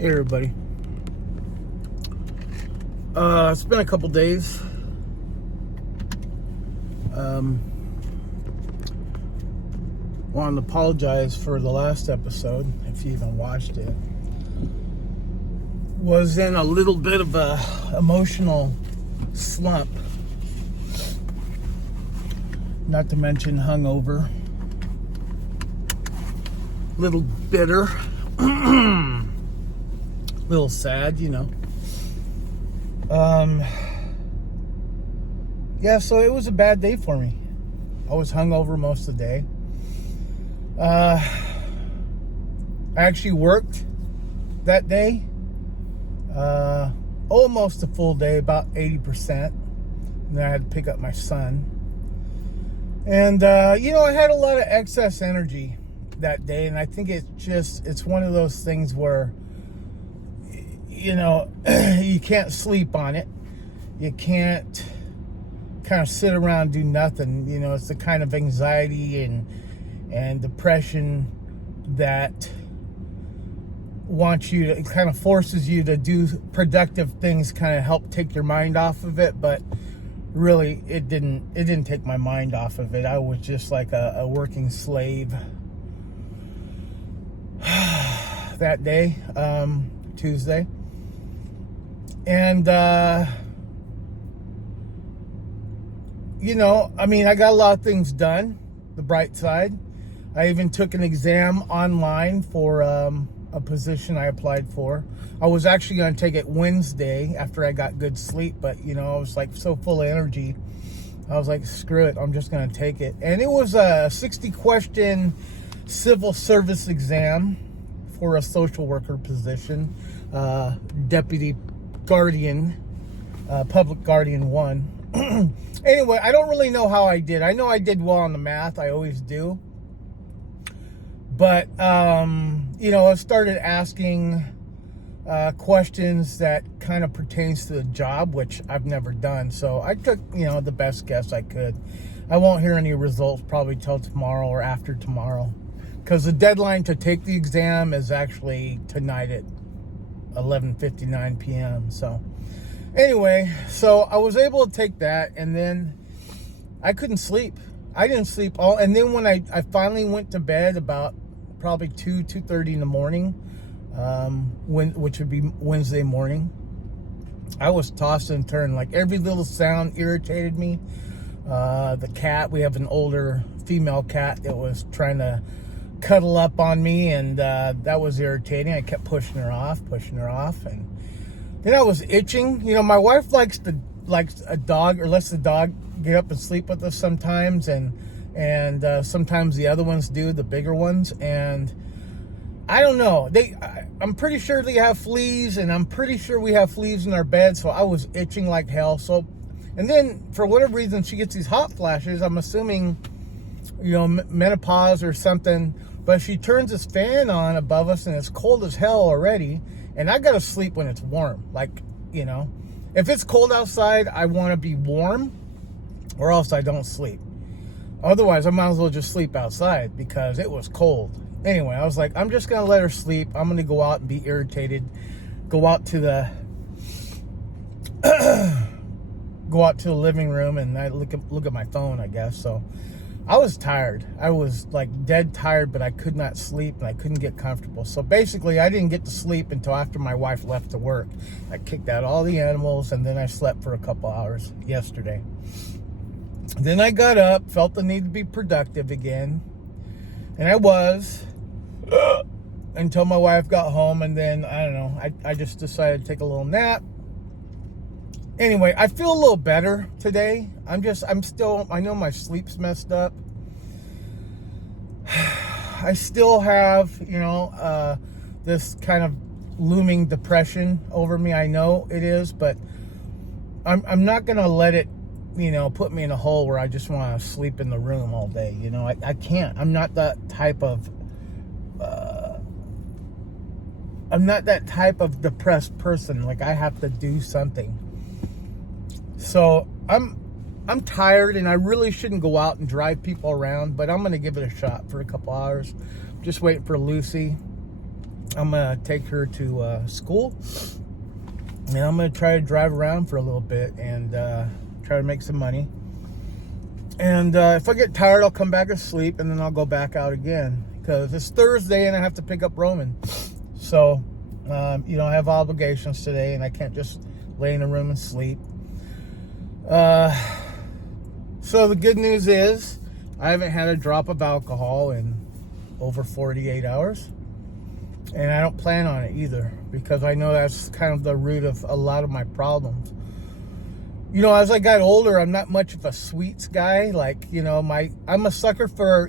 Hey everybody. It's been a couple days. Wanted to apologize for the last episode, if you even watched it. Was in a little bit of a emotional slump. Not to mention hungover. Little bitter. Little sad, you know. Yeah, so it was a bad day for me. I was hungover most of the day. I actually worked that day. Almost a full day, about 80%. And then I had to pick up my son. And, I had a lot of excess energy that day. And I think it's one of those things where, you can't sleep on it. You can't kind of sit around and do nothing. It's the kind of anxiety and depression that it kind of forces you to do productive things, kind of help take your mind off of it. But really, it didn't take my mind off of it. I was just like a working slave that day, Tuesday. And, I got a lot of things done, the bright side. I even took an exam online for a position I applied for. I was actually going to take it Wednesday after I got good sleep, but, I was like so full of energy. I was like, screw it, I'm just going to take it. And it was a 60-question civil service exam for a social worker position, deputy guardian, public guardian 1. Anyway, I don't really know how I did. I know I did well on the math. I always do. But, I started asking questions that kind of pertains to the job, which I've never done. So I took, the best guess I could. I won't hear any results probably till tomorrow or after tomorrow, because the deadline to take the exam is actually tonight at 11:59 p.m. So anyway, so I was able to take that, and then I couldn't sleep. I didn't sleep all, and then when I finally went to bed about probably 2:30 in the morning, which would be Wednesday morning, I was tossed and turned. Like every little sound irritated me. The cat, we have an older female cat that was trying to cuddle up on me, and that was irritating. I kept pushing her off, and then I was itching. My wife likes a dog, or lets the dog get up and sleep with us sometimes, and sometimes the other ones do, the bigger ones. And I don't know, I'm pretty sure they have fleas, and I'm pretty sure we have fleas in our bed. So I was itching like hell. So, and then for whatever reason, she gets these hot flashes. I'm assuming, menopause or something. But she turns this fan on above us, and it's cold as hell already. And I gotta sleep when it's warm. Like, if it's cold outside, I want to be warm, or else I don't sleep. Otherwise, I might as well just sleep outside because it was cold. Anyway, I was like, I'm just gonna let her sleep. I'm gonna go out and be irritated. Go out to the living room, and I look at my phone, I guess. So I was tired. I was like dead tired, but I could not sleep, and I couldn't get comfortable. So basically, I didn't get to sleep until after my wife left to work. I kicked out all the animals, and then I slept for a couple hours yesterday. Then I got up, felt the need to be productive again, and I was, until my wife got home, and then, I don't know, I just decided to take a little nap. Anyway, I feel a little better today. I know my sleep's messed up. I still have, this kind of looming depression over me. I know it is, but I'm not going to let it, put me in a hole where I just want to sleep in the room all day. I can't. I'm not that type of depressed person. Like, I have to do something. So I'm tired, and I really shouldn't go out and drive people around, but I'm going to give it a shot for a couple hours. Just waiting for Lucy. I'm going to take her to school. And I'm going to try to drive around for a little bit and try to make some money. And if I get tired, I'll come back and sleep, and then I'll go back out again. Because it's Thursday, and I have to pick up Roman. So, I have obligations today, and I can't just lay in a room and sleep. So the good news is I haven't had a drop of alcohol in over 48 hours. And I don't plan on it either, because I know that's kind of the root of a lot of my problems. As I got older, I'm not much of a sweets guy. Like, I'm a sucker for,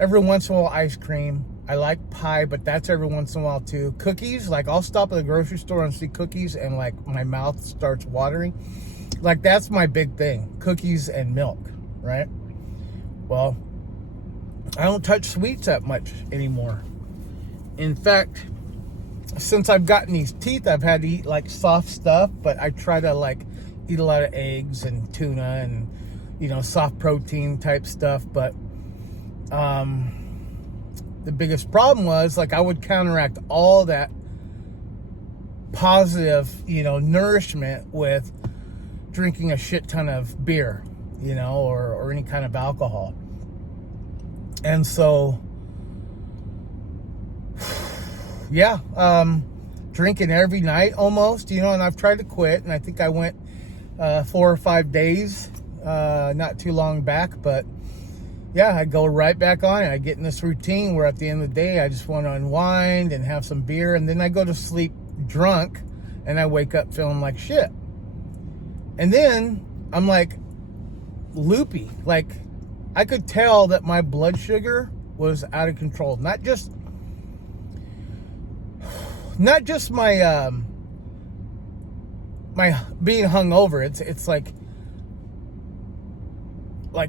every once in a while ice cream. I like pie, but that's every once in a while too. Cookies, like I'll stop at the grocery store and see cookies and like my mouth starts watering. Like that's my big thing, cookies and milk, right? Well, I don't touch sweets that much anymore. In fact, since I've gotten these teeth, I've had to eat like soft stuff, but I try to like eat a lot of eggs and tuna and, soft protein type stuff. But the biggest problem was like I would counteract all that positive, nourishment with drinking a shit ton of beer, or any kind of alcohol. And so, yeah, drinking every night almost, and I've tried to quit, and I think I went 4 or 5 days not too long back, but yeah, I go right back on it. I get in this routine where at the end of the day, I just want to unwind and have some beer, and then I go to sleep drunk, and I wake up feeling like shit. And then I'm like loopy. Like I could tell that my blood sugar was out of control. Not just my my being hungover. It's like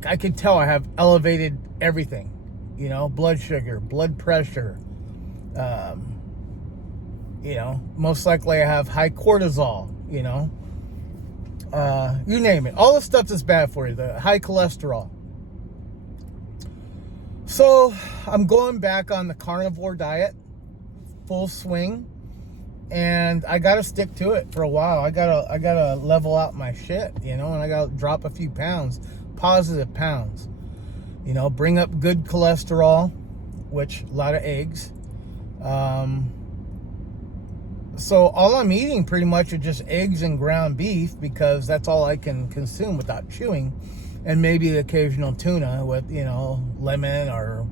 I could tell I have elevated everything, blood sugar, blood pressure. Most likely I have high cortisol, you name it. All the stuff that's bad for you, the high cholesterol. So I'm going back on the carnivore diet, full swing, and I gotta stick to it for a while. I gotta level out my shit, and I gotta drop a few pounds, positive pounds. Bring up good cholesterol, which a lot of eggs. So all I'm eating pretty much are just eggs and ground beef, because that's all I can consume without chewing, and maybe the occasional tuna with, lemon or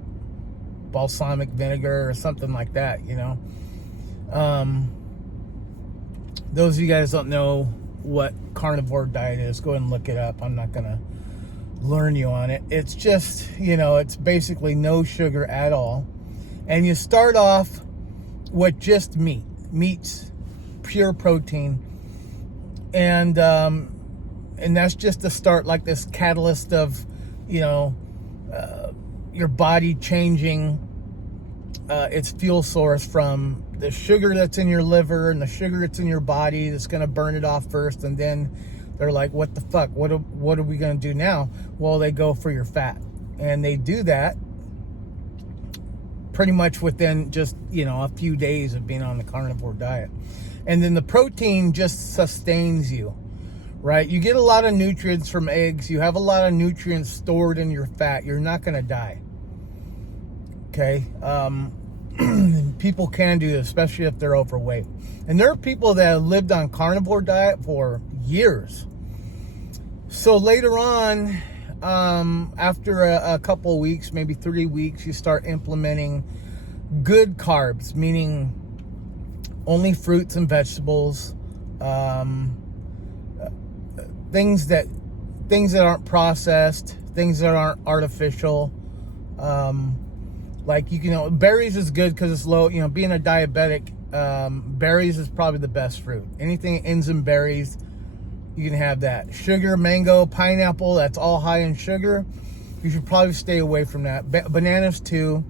balsamic vinegar or something like that, Those of you guys don't know what carnivore diet is, go ahead and look it up. I'm not going to learn you on it. It's just, it's basically no sugar at all. And you start off with just meats, pure protein. And that's just to start, like this catalyst of, your body changing its fuel source from the sugar that's in your liver and the sugar that's in your body that's going to burn it off first. And then they're like, what the fuck? What are we going to do now? Well, they go for your fat. And they do that pretty much within just, a few days of being on the carnivore diet. And then the protein just sustains you, right? You get a lot of nutrients from eggs. You have a lot of nutrients stored in your fat. You're not going to die. Okay? People can do this, especially if they're overweight. And there are people that have lived on carnivore diet for years. So later on, after a couple of weeks, maybe 3 weeks, you start implementing good carbs, meaning only fruits and vegetables, things that aren't processed, things that aren't artificial. Like, berries is good because it's low. Being a diabetic, berries is probably the best fruit. Anything that ends in berries, you can have that. Sugar, mango, pineapple, that's all high in sugar. You should probably stay away from that. Bananas too.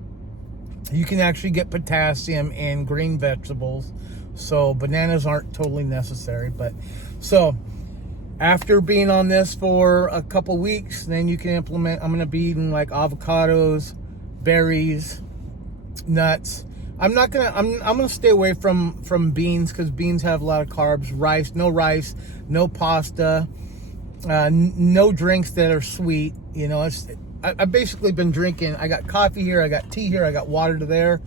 You can actually get potassium in green vegetables. So bananas aren't totally necessary. But so after being on this for a couple weeks, then you can implement, I'm going to be eating like avocados, berries, nuts. I'm not gonna. I'm gonna stay away from beans because beans have a lot of carbs. Rice, no pasta, no drinks that are sweet. You know, I've basically been drinking. I got coffee here, I got tea here, I got water to there.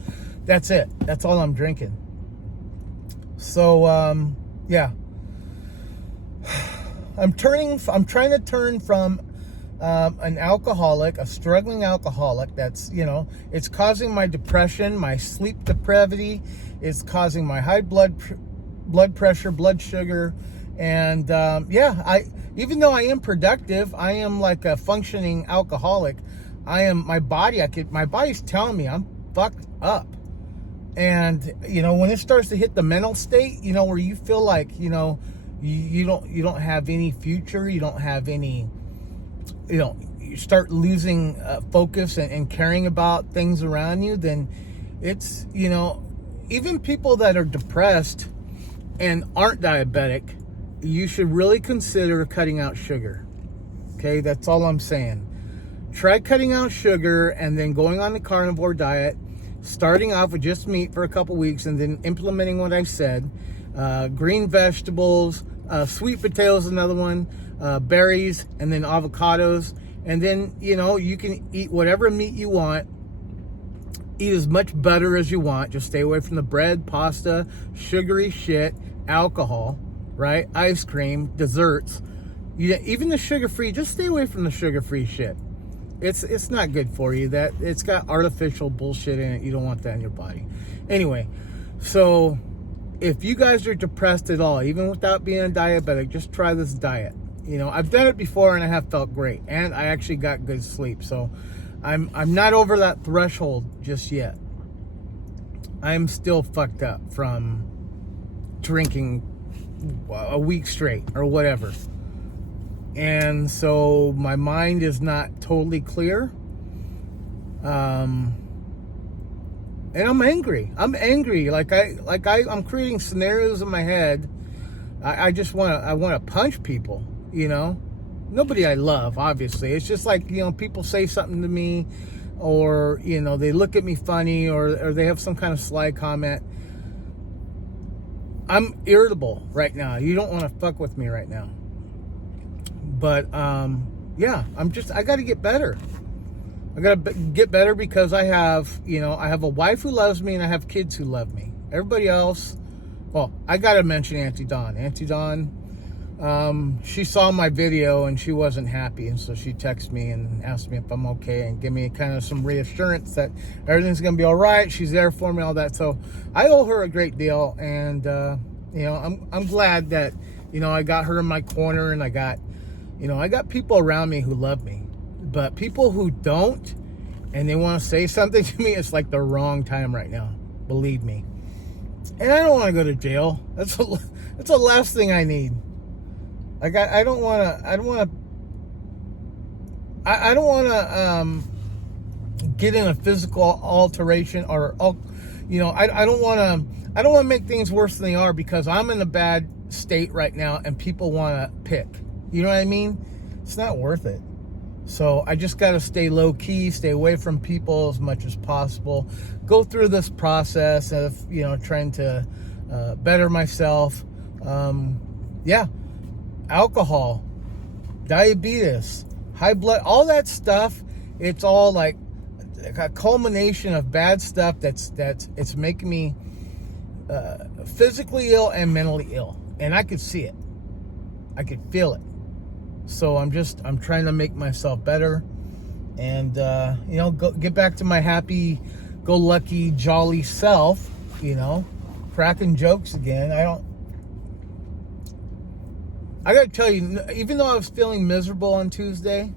That's it. That's all I'm drinking. So yeah, I'm trying to turn from an alcoholic, a struggling alcoholic. That's, you know, it's causing my depression, my sleep depravity. It's causing my high blood pressure, blood sugar, and yeah, even though I am productive, I am like a functioning alcoholic. My body's telling me I'm fucked up. And, you know, when it starts to hit the mental state, you know, where you feel like, you know, you don't have any future, you don't have any, you know, you start losing focus and caring about things around you, then it's, you know, even people that are depressed and aren't diabetic, you should really consider cutting out sugar. Okay, that's all I'm saying. Try cutting out sugar and then going on the carnivore diet, starting off with just meat for a couple weeks and then implementing what I said. Green vegetables, sweet potatoes, another one, berries, and then avocados. And then, you know, you can eat whatever meat you want. Eat as much butter as you want. Just stay away from the bread, pasta, sugary shit, alcohol, right? Ice cream, desserts. Even the sugar-free, just stay away from the sugar-free shit. It's not good for you. That it's got artificial bullshit in it. You don't want that in your body. Anyway, so if you guys are depressed at all, even without being a diabetic, just try this diet. You know, I've done it before and I have felt great, and I actually got good sleep. So I'm not over that threshold just yet. I'm still fucked up from drinking a week straight or whatever. And so my mind is not totally clear. And I'm angry. I'm creating scenarios in my head. I want to punch people, you know. Nobody I love, obviously. It's just like, you know, people say something to me, or, you know, they look at me funny, or they have some kind of sly comment. I'm irritable right now. You don't want to fuck with me right now. But yeah, I got to get better. I got to get better because I have a wife who loves me and I have kids who love me. Everybody else, well, I got to mention Auntie Dawn. Auntie Dawn, she saw my video and she wasn't happy. And so she texted me and asked me if I'm okay and give me kind of some reassurance that everything's going to be all right. She's there for me, all that. So I owe her a great deal. And, you know, I'm glad that, you know, I got her in my corner, and I got people around me who love me. But people who don't, and they want to say something to me, it's like the wrong time right now. Believe me. And I don't want to go to jail. That's the last thing I need. I don't want to get in a physical alteration, or, you know, I don't want to make things worse than they are because I'm in a bad state right now and people want to pick. You know what I mean? It's not worth it. So I just got to stay low key, stay away from people as much as possible. Go through this process of, you know, trying to better myself. Yeah, alcohol, diabetes, high blood, all that stuff. It's all like a culmination of bad stuff it's making me physically ill and mentally ill. And I could see it. I could feel it. So I'm trying to make myself better and, you know, get back to my happy-go-lucky, jolly self, you know, cracking jokes again. I got to tell you, even though I was feeling miserable on Tuesday,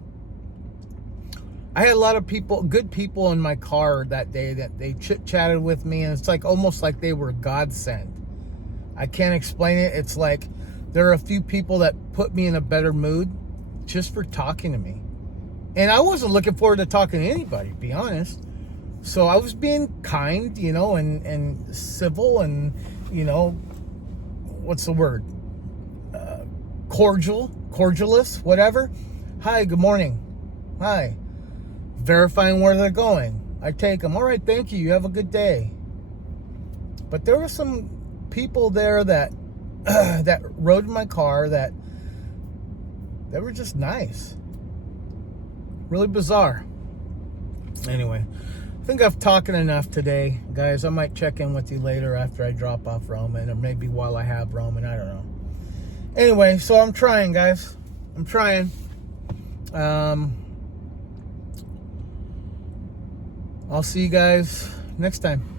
I had a lot of good people in my car that day that they chit-chatted with me, and it's like almost like they were godsend. I can't explain it. It's like there are a few people that put me in a better mood just for talking to me. And I wasn't looking forward to talking to anybody, to be honest. So I was being kind, you know, and civil and, you know, what's the word? Cordialist, whatever. Hi, good morning. Hi. Verifying where they're going. I take them. All right, thank you. You have a good day. But there were some people there that that rode in my car that were just nice. Really bizarre. Anyway, I think I've talked enough today, guys. I might check in with you later after I drop off Roman, or maybe while I have Roman. I don't know. Anyway, so I'm trying, guys. I'm trying. I'll see you guys next time.